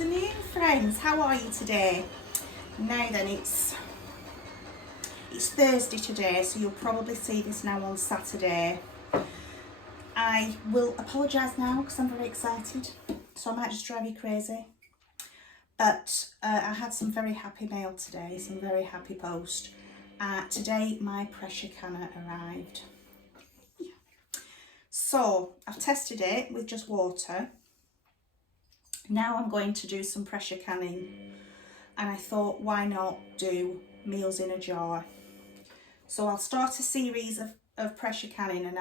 afternoon, friends. How are you today? Now then, it's Thursday today, so you'll probably see this now on Saturday. I will apologise now because I'm very excited, so I might just drive you crazy. But I had some very happy mail today, some very happy post. Today my pressure canner arrived. So I've tested it with just water. Now I'm going to do some pressure canning, and I thought, why not do meals in a jar? So I'll start a series of pressure canning, and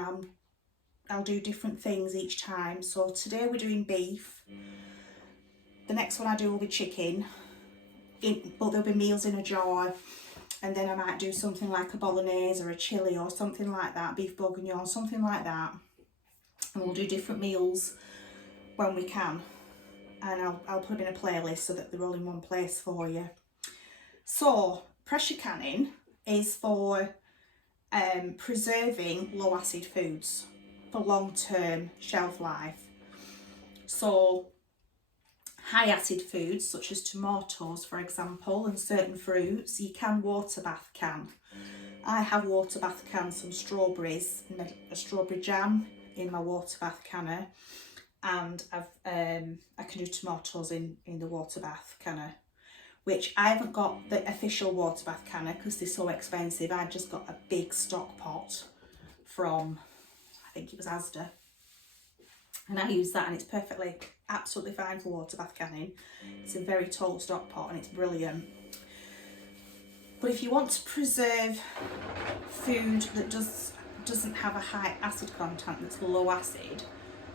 I'll do different things each time. So today we're doing beef. The next one I do will be chicken, but there'll be meals in a jar. And then I might do something like a bolognese or a chili or something like that, beef bourguignon, something like that. And we'll do different meals when we can. And I'll put them in a playlist so that they're all in one place for you. So pressure canning is for preserving low acid foods for long-term shelf life. So high acid foods such as tomatoes, for example, and certain fruits, you can water bath can. I have water bath can some strawberries and a strawberry jam in my water bath canner, and I can do tomatoes in the water bath canner, which I haven't got the official water bath canner because they're so expensive. I just got a big stock pot from, I think it was Asda, and I use that, and it's absolutely fine for water bath canning. It's a very tall stock pot and it's brilliant. But if you want to preserve food that doesn't have a high acid content, that's low acid,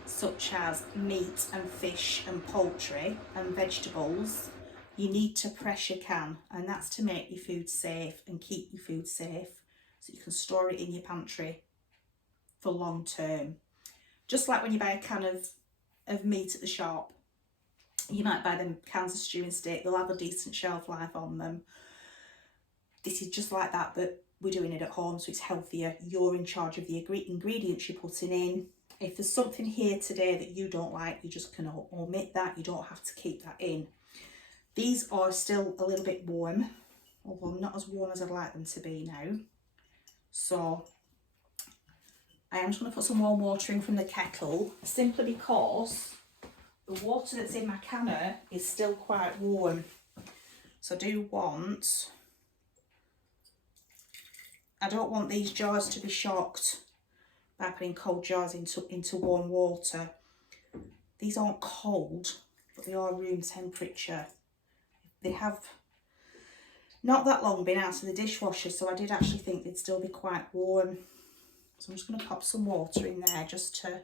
such as meat and fish and poultry and vegetables, you need to pressure can, and that's to make your food safe and keep your food safe so you can store it in your pantry for long term. Just like when you buy a can of meat at the shop, you might buy them cans of stew and steak, they'll have a decent shelf life on them. This is just like that, but we're doing it at home, so it's healthier. You're in charge of the ingredients you're putting in. If there's something here today that you don't like, you just can omit that. You don't have to keep that in. These are still a little bit warm, although not as warm as I'd like them to be now. So I am just going to put some warm water in from the kettle, simply because the water that's in my canner is still quite warm. So I don't want these jars to be shocked by putting cold jars into warm water. These aren't cold, but they are room temperature. They have not that long been out of the dishwasher, so I did actually think they'd still be quite warm. So I'm just going to pop some water in there just to...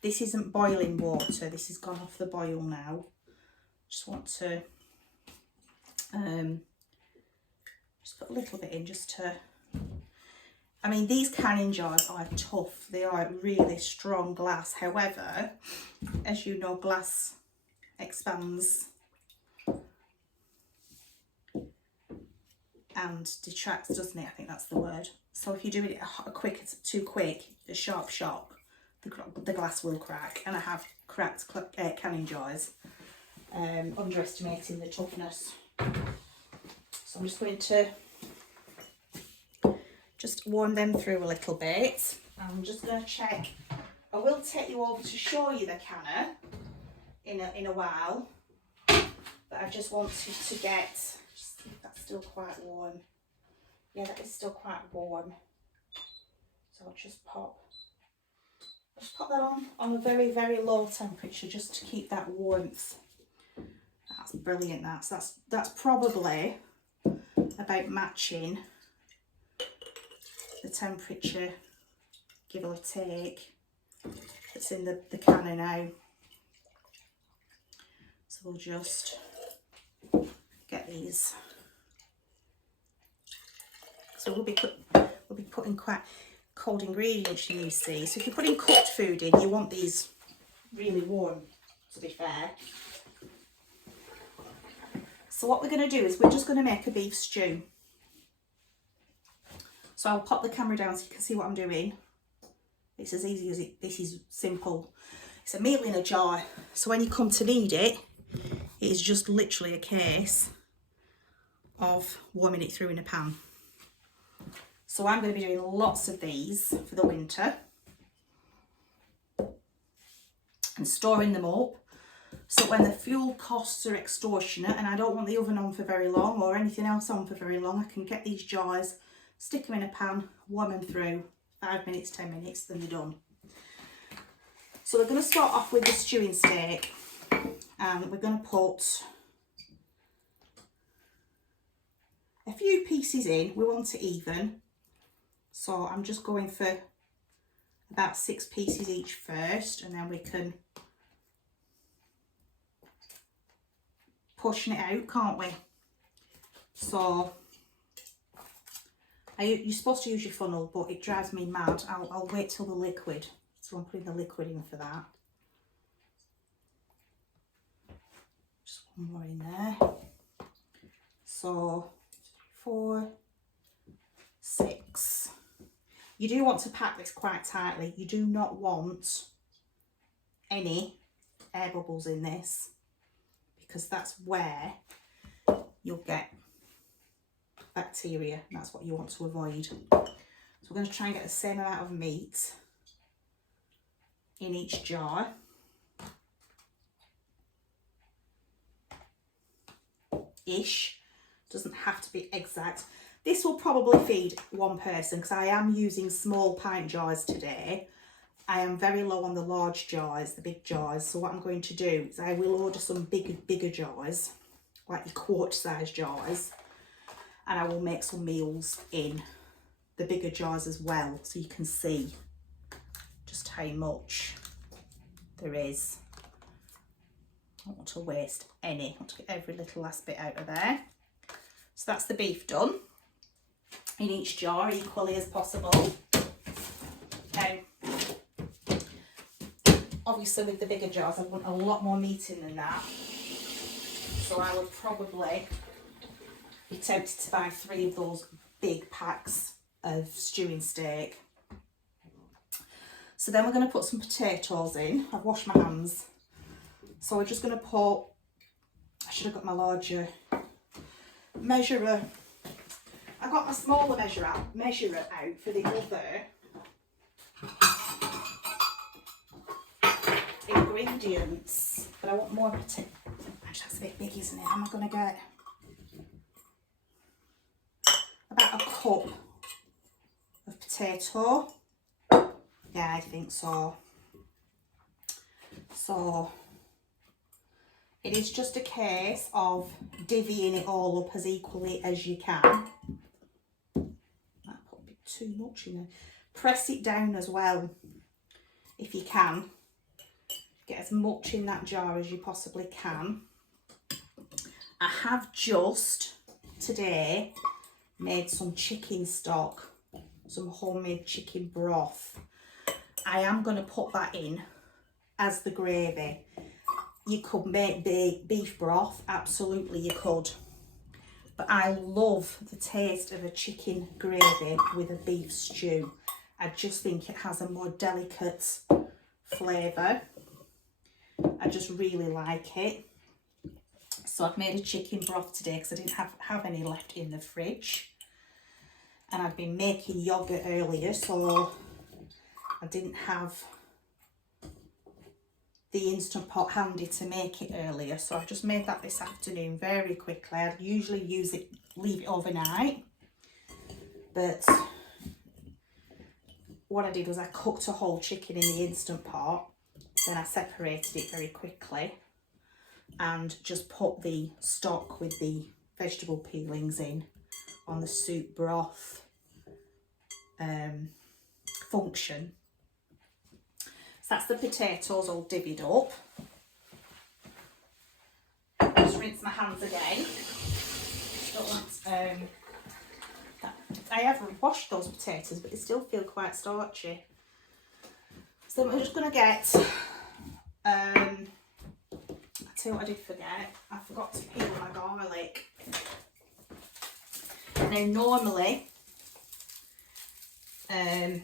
This isn't boiling water, this has gone off the boil now. Just want to just put a little bit in just to... I mean, these canning jars are tough. They are really strong glass. However, as you know, glass expands and detracts, doesn't it? I think that's the word. So if you're doing it too quick, a sharp shock, the glass will crack. And I have cracked canning jars, underestimating the toughness. So I'm just going to just warm them through a little bit. I'm just going to check. I will take you over to show you the canner in a while, but I just wanted to get, just see if that's still quite warm. Yeah, that is still quite warm. So I'll just pop that on a very, very low temperature just to keep that warmth. That's brilliant. That's probably about matching the temperature, give or take, that's in the canner now. So we'll just get these. So we'll be putting quite cold ingredients in, you see. So if you're putting cooked food in, you want these really warm, to be fair. So what we're going to do is we're just going to make a beef stew. So I'll pop the camera down so you can see what I'm doing. It's as easy as this is simple. It's a meal in a jar. So when you come to need it, It is just literally a case of warming it through in a pan. So I'm going to be doing lots of these for the winter and storing them up, so when the fuel costs are extortionate and I don't want the oven on for very long or anything else on for very long, I can get these jars, stick them in a pan, warm them through, 5 minutes, 10 minutes, then they're done. So we're going to start off with the stewing steak, and we're going to put a few pieces in. We want it even, so I'm just going for about 6 pieces each first, and then we can pushing it out, can't we? So you're supposed to use your funnel, but it drives me mad. I'll wait till the liquid, so I'm putting the liquid in for that. Just one more in there. So 4, 6. You do want to pack this quite tightly. You do not want any air bubbles in this, because that's where you'll get bacteria, and that's what you want to avoid. So we're going to try and get the same amount of meat in each jar. Ish. Doesn't have to be exact. This will probably feed one person because I am using small pint jars today. I am very low on the large jars, the big jars. So what I'm going to do is I will order some bigger jars, like your quart size jars, and I will make some meals in the bigger jars as well, so you can see just how much there is. I don't want to waste any. I want to get every little last bit out of there. So that's the beef done in each jar equally as possible. Now, obviously with the bigger jars I want a lot more meat in than that, so I would probably be tempted to buy 3 of those big packs of stewing steak. So then we're going to put some potatoes in. I've washed my hands, so we're just going to put, I should have got my larger measurer. I got my smaller measurer out for the other ingredients, but I want more potato. Actually, that's a bit big, isn't it? Am I going to get about a cup of potato? Yeah, I think so. So it is just a case of divvying it all up as equally as you can. Might put a bit too much in there. Press it down as well if you can. Get as much in that jar as you possibly can. I have just today made some chicken stock, some homemade chicken broth. I am going to put that in as the gravy. You could make beef broth, absolutely you could. But I love the taste of a chicken gravy with a beef stew. I just think it has a more delicate flavour. I just really like it. So I've made a chicken broth today because I didn't have any left in the fridge. And I've been making yoghurt earlier, so I didn't have the Instant Pot handy to make it earlier. So I've just made that this afternoon very quickly. I usually leave it overnight. But what I did was I cooked a whole chicken in the Instant Pot. Then I separated it very quickly and just put the stock with the vegetable peelings in on the soup broth function. So that's the potatoes all divvied up. Just rinse my hands again. Don't want, I have washed those potatoes, but they still feel quite starchy. So we're just going to get, I'll tell you what I did forget. I forgot to peel my garlic. Now normally,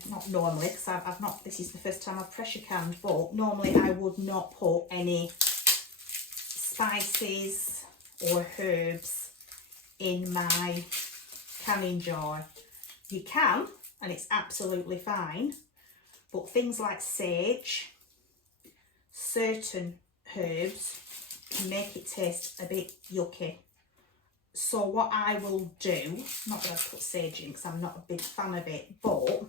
not normally because I've not, this is the first time I've pressure canned, but normally I would not put any spices or herbs in my canning jar. You can, and it's absolutely fine, but things like sage, certain herbs can make it taste a bit yucky. So what I will do, not that I've put sage in because I'm not a big fan of it, but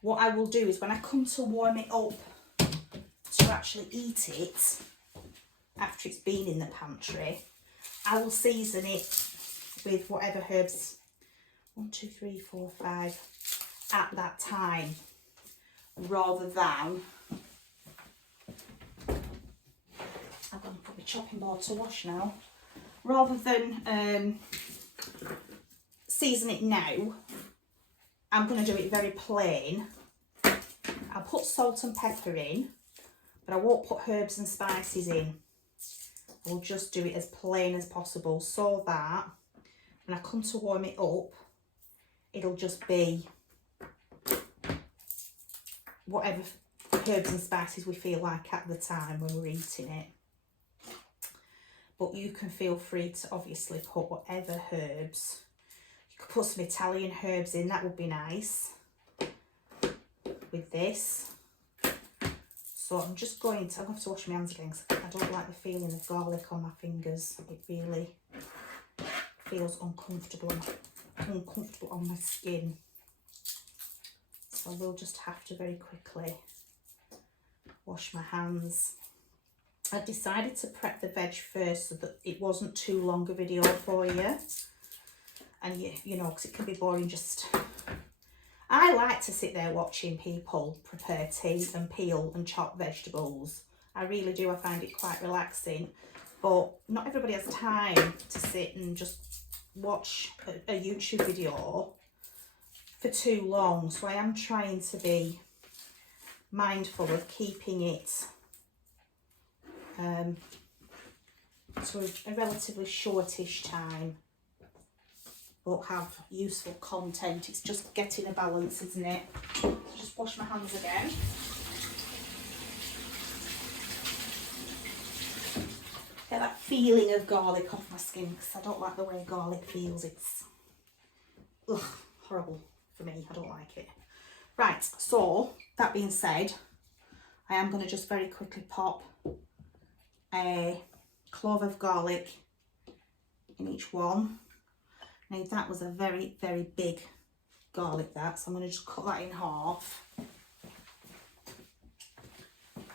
what I will do is when I come to warm it up to actually eat it, after it's been in the pantry, I will season it with whatever herbs, 1, 2, 3, 4, 5, at that time, rather than, I'm going to put my chopping board to wash now, rather than season it now, I'm going to do it very plain. I'll put salt and pepper in, but I won't put herbs and spices in. I'll just do it as plain as possible so that when I come to warm it up, it'll just be whatever herbs and spices we feel like at the time when we're eating it. But you can feel free to obviously put whatever herbs. You could put some Italian herbs in, that would be nice with this. So I'm just going to, I'm going to have to wash my hands again because I don't like the feeling of garlic on my fingers. It really feels uncomfortable on my skin. So I will just have to very quickly wash my hands. I decided to prep the veg first so that it wasn't too long a video for you. And you know, because it can be boring just... I like to sit there watching people prepare tea and peel and chop vegetables. I really do. I find it quite relaxing. But not everybody has time to sit and just watch a YouTube video for too long. So I am trying to be mindful of keeping it to a relatively shortish time, but have useful content. It's just getting a balance, isn't it? So just wash my hands again. Get that feeling of garlic off my skin because I don't like the way garlic feels. It's horrible for me. I don't like it. Right, so that being said, I am going to just very quickly pop a clove of garlic in each one. Now that was a very, very big garlic, that, so I'm going to just cut that in half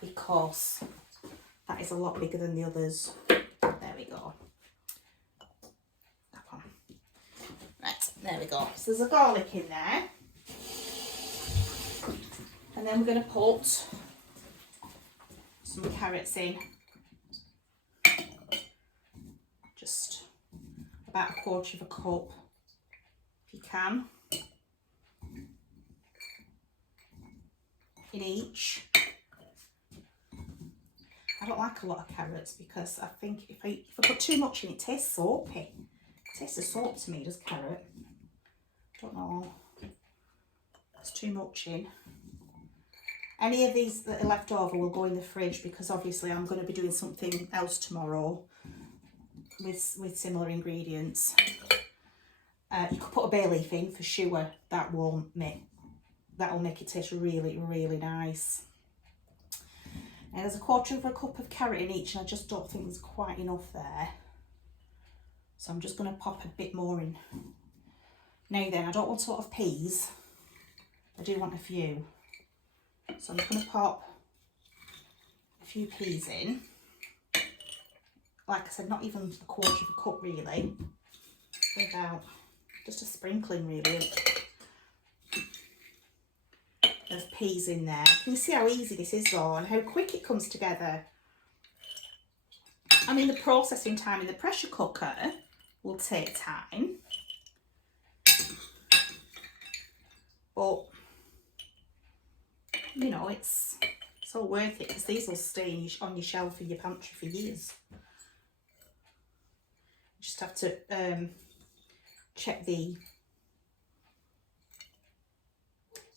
because that is a lot bigger than the others. There we go. That one. Right, there we go. So there's a garlic in there. And then we're going to put some carrots in. Just about 1/4 cup if you can in each. I don't like a lot of carrots because I think if I put too much in, it tastes soapy. It tastes of soap to me, does carrot. Don't know, it's too much in. Any of these that are left over will go in the fridge because obviously I'm going to be doing something else tomorrow with similar ingredients. You could put a bay leaf in for sure. That'll make it taste really, really nice. Now there's 1/4 cup of carrot in each, and I just don't think there's quite enough there. So I'm just going to pop a bit more in. Now then, I don't want a lot of peas. I do want a few. So I'm just going to pop a few peas in. Like I said, not even 1/4 cup really. About just a sprinkling really of peas in there. Can you see how easy this is though, and how quick it comes together? I mean, the processing time in the pressure cooker will take time, but you know, it's all worth it because these will stay on your shelf in your pantry for years. You just have to check the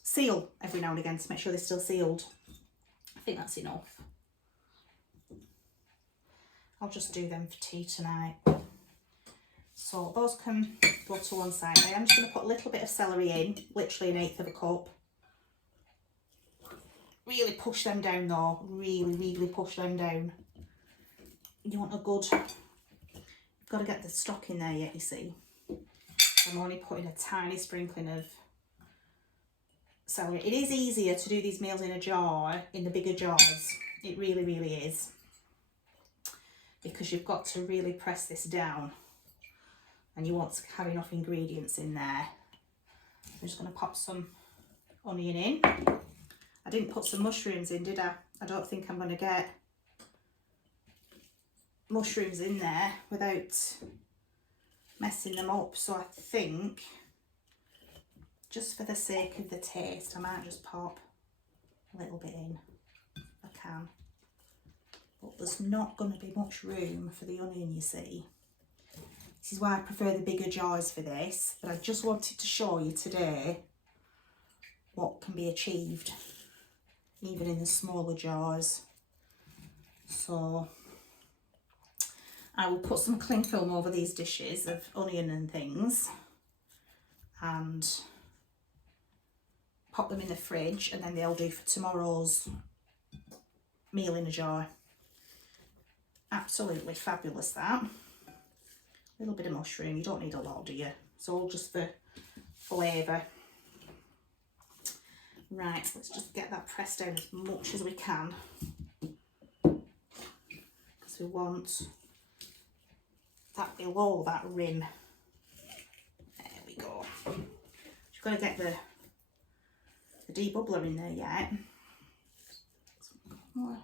seal every now and again to make sure they're still sealed. I think that's enough. I'll just do them for tea tonight. So those can go to one side. I am just going to put a little bit of celery in, literally 1/8 of a cup. Really push them down though, really push them down. You want a good, you've got to get the stock in there yet, you see. I'm only putting a tiny sprinkling of celery. It is easier to do these meals in a jar, in the bigger jars. It really is. Because you've got to really press this down. And you want to have enough ingredients in there. I'm just going to pop some onion in. I didn't put some mushrooms in, did I? I don't think I'm going to get mushrooms in there without messing them up. So I think, just for the sake of the taste, I might just pop a little bit in. I can. But there's not going to be much room for the onion, you see. This is why I prefer the bigger jars for this, but I just wanted to show you today what can be achieved even in the smaller jars. So I will put some cling film over these dishes of onion and things and pop them in the fridge, and then they'll do for tomorrow's meal in a jar. Absolutely fabulous, that. A little bit of mushroom, you don't need a lot, do you? It's all just for flavour. Right, let's just get that pressed down as much as we can, because we want that below that rim. There we go. You've got to get the debubbler in there yet. Oh,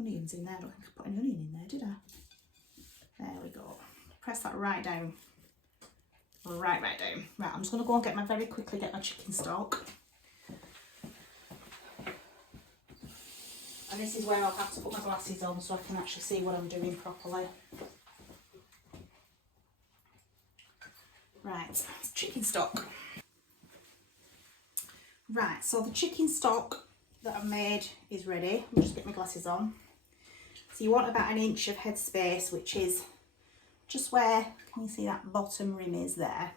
onions in there. I don't think I put any onion in there, did I? There we go. Press that right down. Right down. Right, I'm just going to go and very quickly get my chicken stock. And this is where I'll have to put my glasses on so I can actually see what I'm doing properly. Right, chicken stock. Right, so the chicken stock that I've made is ready. I'll just get my glasses on. So you want about 1 inch of head space, which is just where, can you see that bottom rim is there?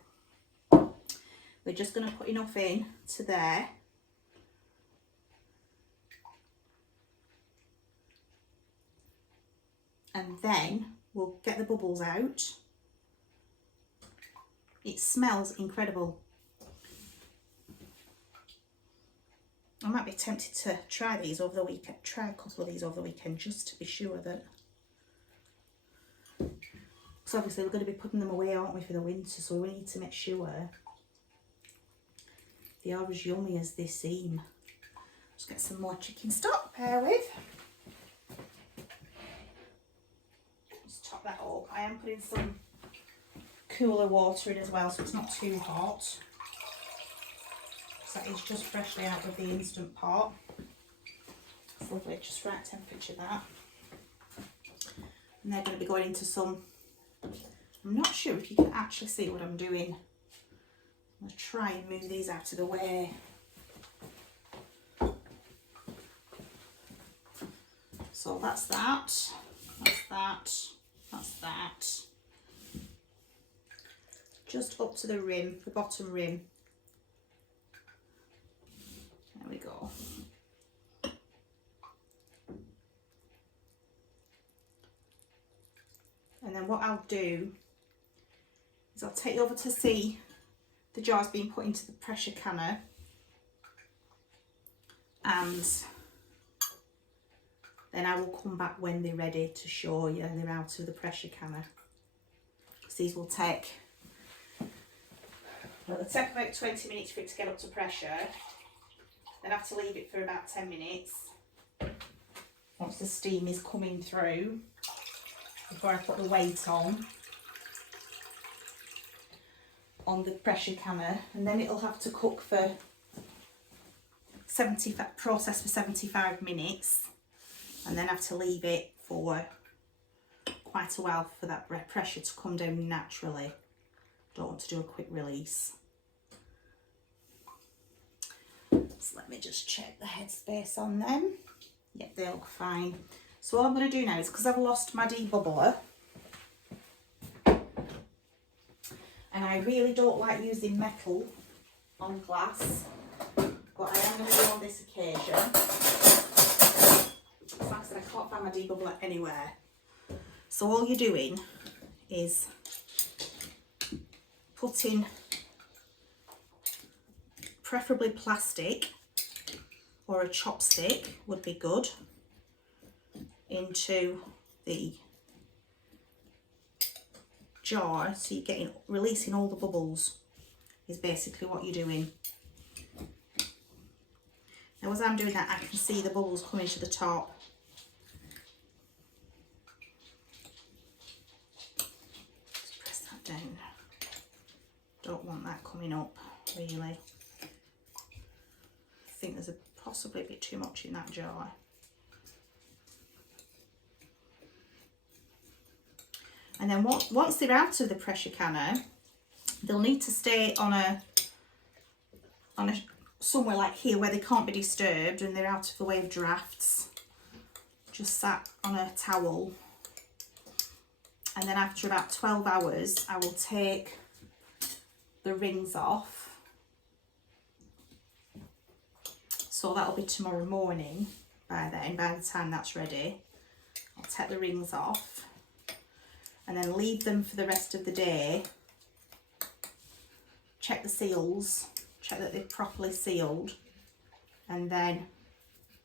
We're just going to put enough in to there. And then we'll get the bubbles out. It smells incredible. I might be tempted to try these over the weekend, try a couple of these over the weekend just to be sure that. Because obviously we're going to be putting them away, aren't we, for the winter, so we need to make sure they are as yummy as they seem. Just get some more chicken stock, bear with. Just top that up. I am putting some cooler water in as well, so it's not too hot. So that is just freshly out of the Instant Pot. It's lovely, just right temperature that. And they're going to be going into some, I'm not sure if you can actually see what I'm doing. I'm going to try and move these out of the way. So that's that, that's that, that's that. Just up to the rim, the bottom rim. There we go. And then what I'll do is I'll take you over to see the jars being put into the pressure canner, and then I will come back when they're ready to show you and they're out of the pressure canner. Because these will take, well, they'll take about 20 minutes for it to get up to pressure. Then I have to leave it for about 10 minutes once the steam is coming through before I put the weight on the pressure canner, and then it'll have to cook for process for 75 minutes, and then have to leave it for quite a while for that pressure to come down naturally. Don't want to do a quick release. So let me just check the headspace on them. Yep, they look fine. So what I'm going to do now is, because I've lost my debubbler, and I really don't like using metal on glass, but I am going to do on this occasion. Like I said, I can't find my debubbler anywhere. So all you're doing is putting, preferably plastic or a chopstick would be good, into the jar, so you're getting, releasing all the bubbles is basically what you're doing. Now as I'm doing that, I can see the bubbles coming to the top. Just press that down. Don't want that coming up, really. I think there's possibly a bit too much in that jar. And then once they're out of the pressure canner, they'll need to stay on a somewhere like here where they can't be disturbed and they're out of the way of drafts. Just sat on a towel. And then after about 12 hours, I will take the rings off. So that'll be tomorrow morning by then, by the time that's ready. I'll take the rings off and then leave them for the rest of the day. Check the seals, check that they're properly sealed, and then,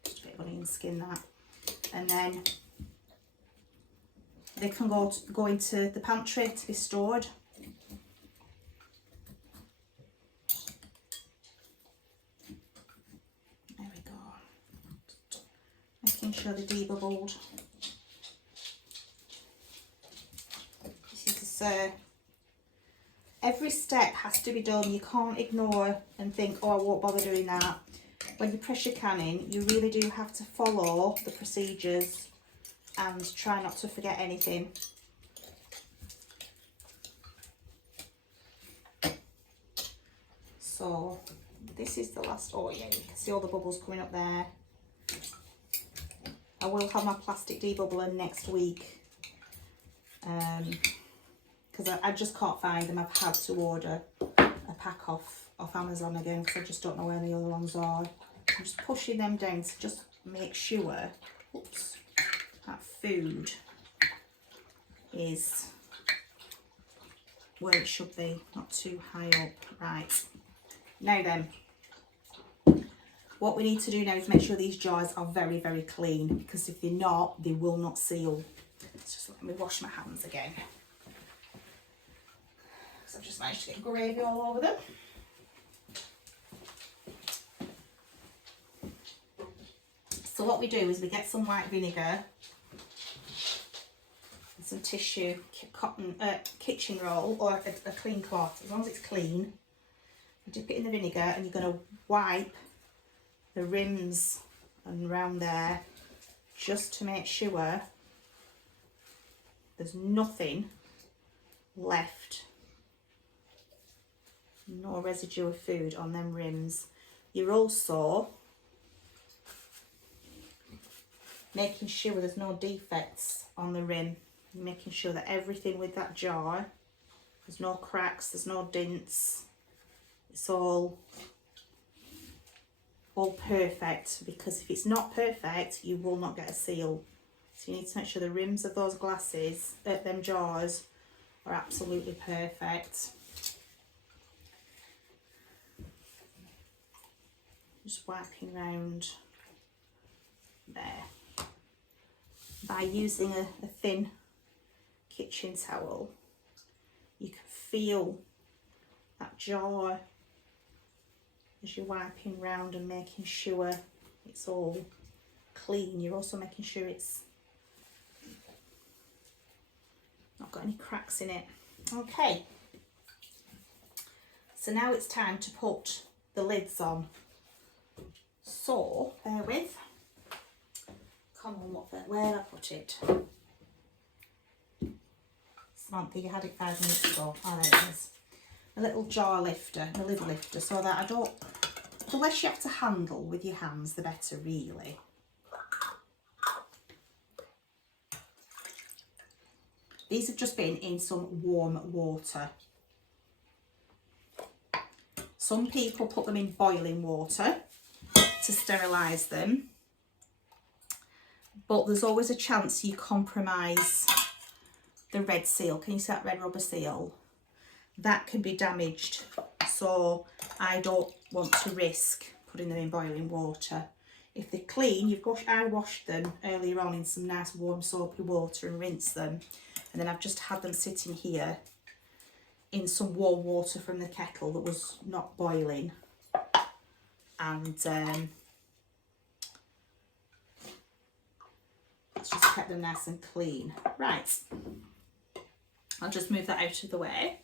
just a bit of onion skin that, and then they can go into the pantry to be stored. There we go. Making sure they're debubbled. This is every step has to be done. You can't ignore and think, oh, I won't bother doing that. When you're pressure canning, you really do have to follow the procedures and try not to forget anything. So this is the last, oh yeah, you can see all the bubbles coming up there. I will have my plastic debubbler next week, because I just can't find them. I've had to order a pack off Amazon again because I just don't know where the other ones are. I'm just pushing them down to just make sure, oops, that food is where it should be, not too high up. Right, now then, what we need to do now is make sure these jars are very, very clean, because if they're not, they will not seal. Let's just let me wash my hands again, because I've just managed to get gravy all over them. So what we do is we get some white vinegar, some tissue, cotton, kitchen roll, or a clean cloth, as long as it's clean. You dip it in the vinegar and you're going to wipe the rims and round there, just to make sure there's nothing left, no residue of food on them rims. You're also making sure there's no defects on the rim. You're making sure that everything with that jar, there's no cracks, there's no dents, it's all perfect, because if it's not perfect, you will not get a seal. So you need to make sure the rims of those glasses, them jars, are absolutely perfect. Just wiping around there. By using a thin kitchen towel, you can feel that jar as you're wiping round and making sure it's all clean. You're also making sure it's not got any cracks in it. Okay, so now it's time to put the lids on. So bear with. Come on, where did I put it? Samantha, you had it 5 minutes ago. Oh, there it is. A little jar lifter, a lid lifter, so that I don't, the less you have to handle with your hands, the better, really. These have just been in some warm water. Some people put them in boiling water to sterilise them, but there's always a chance you compromise the red seal. Can you see that red rubber seal? That can be damaged, so I don't want to risk putting them in boiling water. If they're clean, I washed them earlier on in some nice warm soapy water and rinsed them, and then I've just had them sitting here in some warm water from the kettle that was not boiling, and let's just keep them nice and clean. Right, I'll just move that out of the way.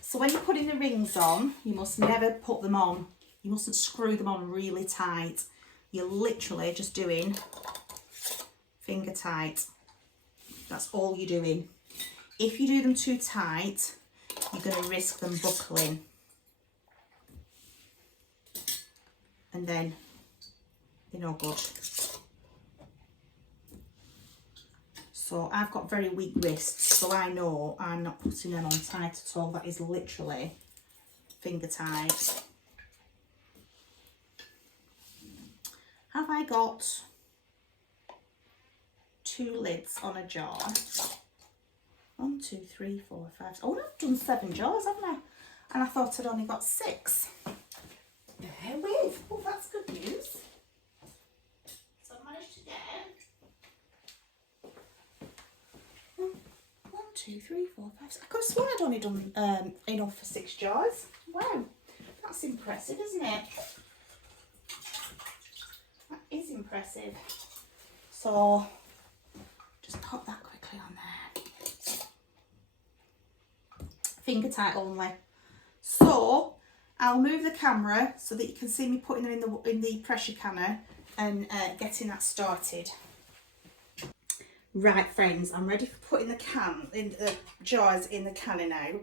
So when you're putting the rings on, you must never put them on, you mustn't screw them on really tight. You're literally just doing finger tight. That's all you're doing. If you do them too tight, you're going to risk them buckling. And then they're no good. So I've got very weak wrists, so I know I'm not putting them on tight at all. That is literally finger tight. Have I got 2 lids on a jar? 1, 2, 3, 4, 5. Oh, I've done 7 jars, haven't I? And I thought I'd only got 6. Bear with. Oh, that's good news. So I managed to get 1, 2, 3, 4, 5, 6. I could have sworn I'd only done enough for 6 jars. Wow, that's impressive, isn't it? That is impressive. So just pop that quickly on there. Finger tight only. So I'll move the camera so that you can see me putting them in the pressure canner and getting that started. Right, friends, I'm ready for putting the jars in the canner now.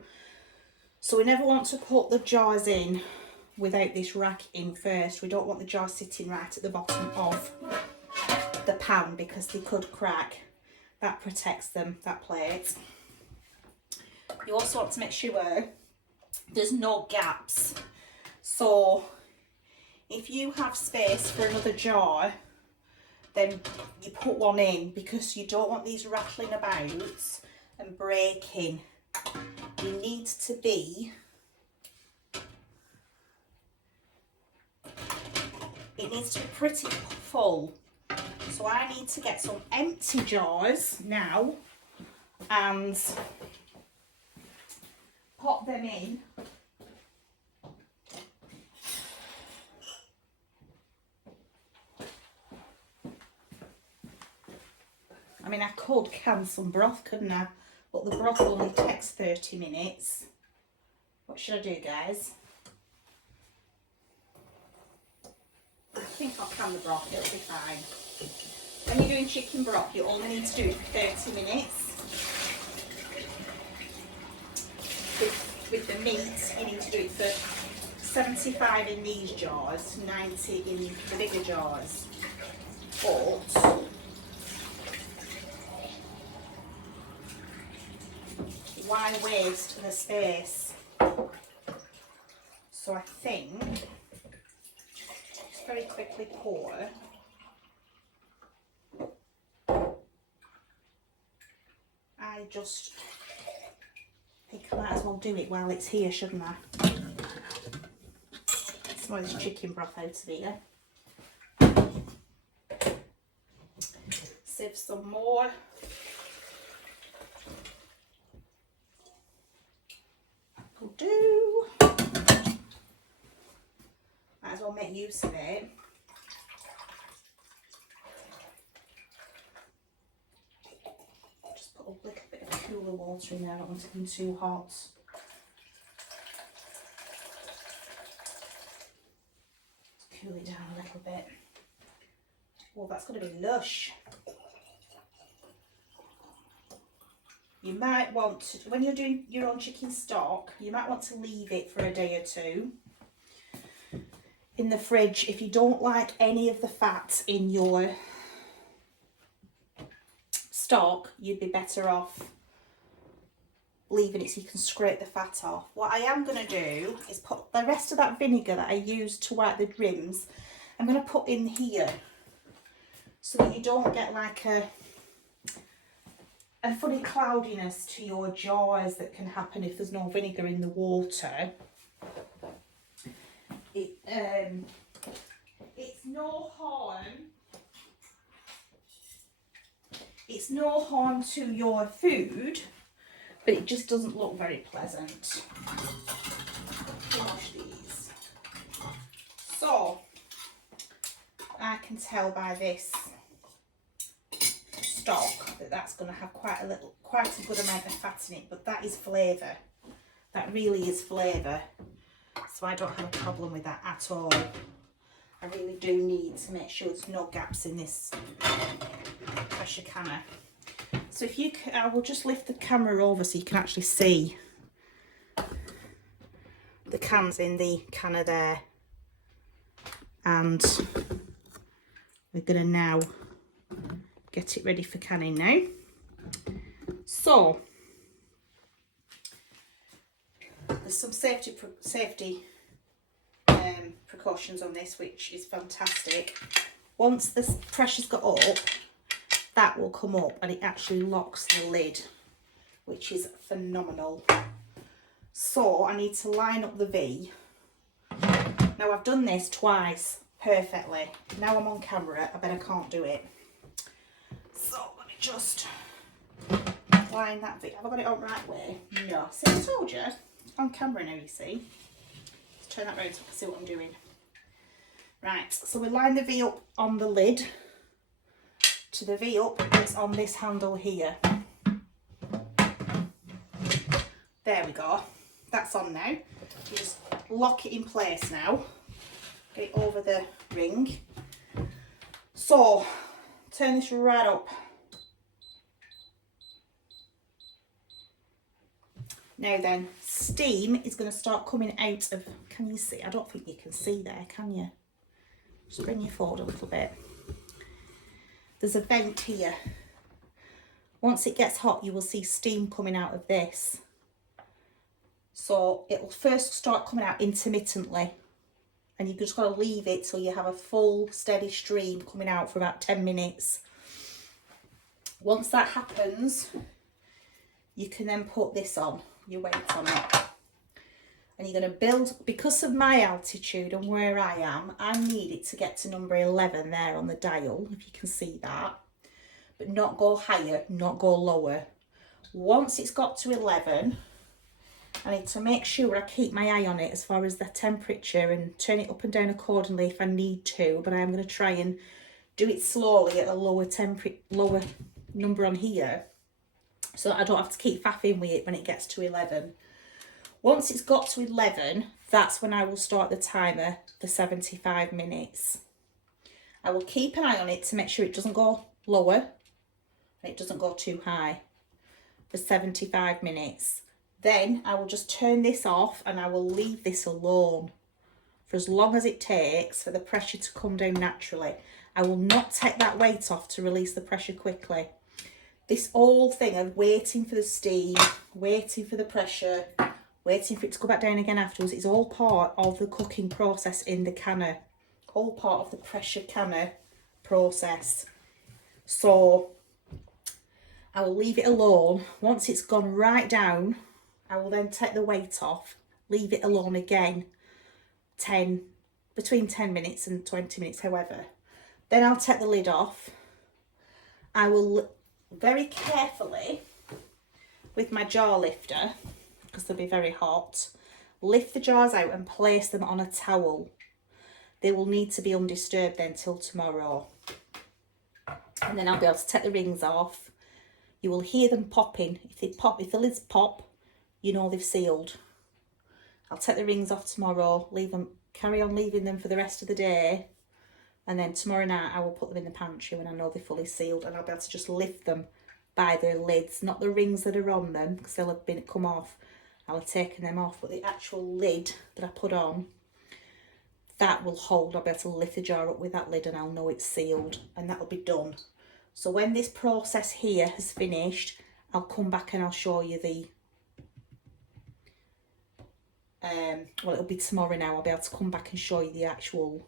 So we never want to put the jars in without this rack in first. We don't want the jar sitting right at the bottom of the pan because they could crack. That protects them, that plate. You also want to make sure there's no gaps. So if you have space for another jar, then you put one in, because you don't want these rattling about and breaking. You need to be, it needs to be pretty full. So I need to get some empty jars now and pop them in. I mean, I could can some broth, couldn't I? But the broth only takes 30 minutes. What should I do, guys? I think I'll can the broth, it'll be fine. When you're doing chicken broth, you only need to do it for 30 minutes. With the meat, you need to do it for 75 in these jars, 90 in the bigger jars. But why waste the space? So I think, just very quickly pour. I just think I might as well do it while it's here, shouldn't I? Some of this chicken broth out of here. Sieve some more. Will do. Might as well make use of it. Just put a little bit of cooler water in there. I don't want it to be too hot. Just cool it down a little bit. Oh, that's going to be lush. You might want to, when you're doing your own chicken stock, you might want to leave it for a day or two in the fridge if you don't like any of the fat in your stock, you'd be better off leaving it so you can scrape the fat off. What I am going to do is put the rest of that vinegar that I used to wipe the rims, I'm going to put in here so that you don't get like a funny cloudiness to your jaws that can happen if there's no vinegar in the water. It's no harm to your food, but it just doesn't look very pleasant. Wash these. So I can tell by this stock that that's going to have quite a good amount of fat in it, but that is flavour. That really is flavour. So I don't have a problem with that at all. I really do need to make sure there's no gaps in this pressure canner. So if you can, I will just lift the camera over so you can actually see the cans in the canner there. And we're going to now get it ready for canning now. So there's some safety precautions on this, which is fantastic. Once the pressure's got up, that will come up and it actually locks the lid, which is phenomenal. So I need to line up the V. Now I've done this twice perfectly. Now I'm on camera, I bet I can't do it. So let me just line that V. Have I got it on the right way? No. See, I told you. It's on camera now, you see. Let's turn that round so I can see what I'm doing. Right, so we line the V up on the lid to the V up that's on this handle here. There we go. That's on now. You just lock it in place now. Get it over the ring. So, turn this right up. Now then, steam is going to start coming out of, can you see? I don't think you can see there, can you? Just bring your forward a little bit. There's a vent here. Once it gets hot, you will see steam coming out of this. So it'll first start coming out intermittently, and you've just got to leave it till you have a full steady stream coming out for about 10 minutes. Once that happens, you can then put this on, your weight on it. And you're going to build, because of my altitude and where I am, I need it to get to number 11 there on the dial, if you can see that. But not go higher, not go lower. Once it's got to 11, I need to make sure I keep my eye on it as far as the temperature and turn it up and down accordingly if I need to. But I'm going to try and do it slowly at a lower number on here, so that I don't have to keep faffing with it when it gets to 11. Once it's got to 11, that's when I will start the timer for 75 minutes. I will keep an eye on it to make sure it doesn't go lower and it doesn't go too high for 75 minutes. Then I will just turn this off and I will leave this alone for as long as it takes for the pressure to come down naturally. I will not take that weight off to release the pressure quickly. This whole thing of waiting for the steam, waiting for the pressure, waiting for it to go back down again afterwards, is all part of the cooking process in the canner. All part of the pressure canner process. So I will leave it alone. Once it's gone right down, I will then take the weight off, leave it alone again, between 10 minutes and 20 minutes, however. Then I'll take the lid off. I will very carefully, with my jar lifter, because they'll be very hot, lift the jars out and place them on a towel. They will need to be undisturbed then till tomorrow. And then I'll be able to take the rings off. You will hear them popping. If the lids pop, you know they've sealed. I'll take the rings off tomorrow, carry on leaving them for the rest of the day. And then tomorrow night I will put them in the pantry when I know they're fully sealed, and I'll be able to just lift them by their lids, not the rings that are on them, because they'll have come off. I'll have taken them off, but the actual lid that I put on, that will hold. I'll be able to lift the jar up with that lid and I'll know it's sealed, and that'll be done. So when this process here has finished, I'll come back and I'll show you the, well, it'll be tomorrow now, I'll be able to come back and show you the actual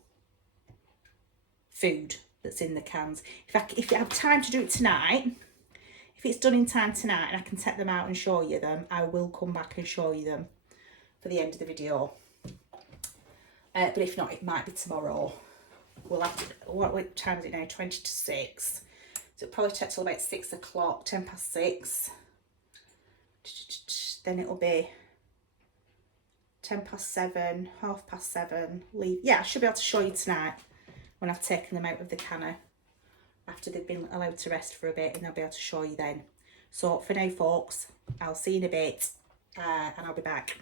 food that's in the cans. If I have time to do it tonight, if it's done in time tonight and I can take them out and show you them, I will come back and show you them for the end of the video. But if not, it might be tomorrow. We'll have to, what time is it now? 20 to 6. So it'll probably take till about 6 o'clock, 10 past 6. Then it'll be 10 past 7, half past 7. Leave. Yeah, I should be able to show you tonight when I've taken them out of the canner after they've been allowed to rest for a bit, and I'll be able to show you then. So for now, folks, I'll see you in a bit and I'll be back.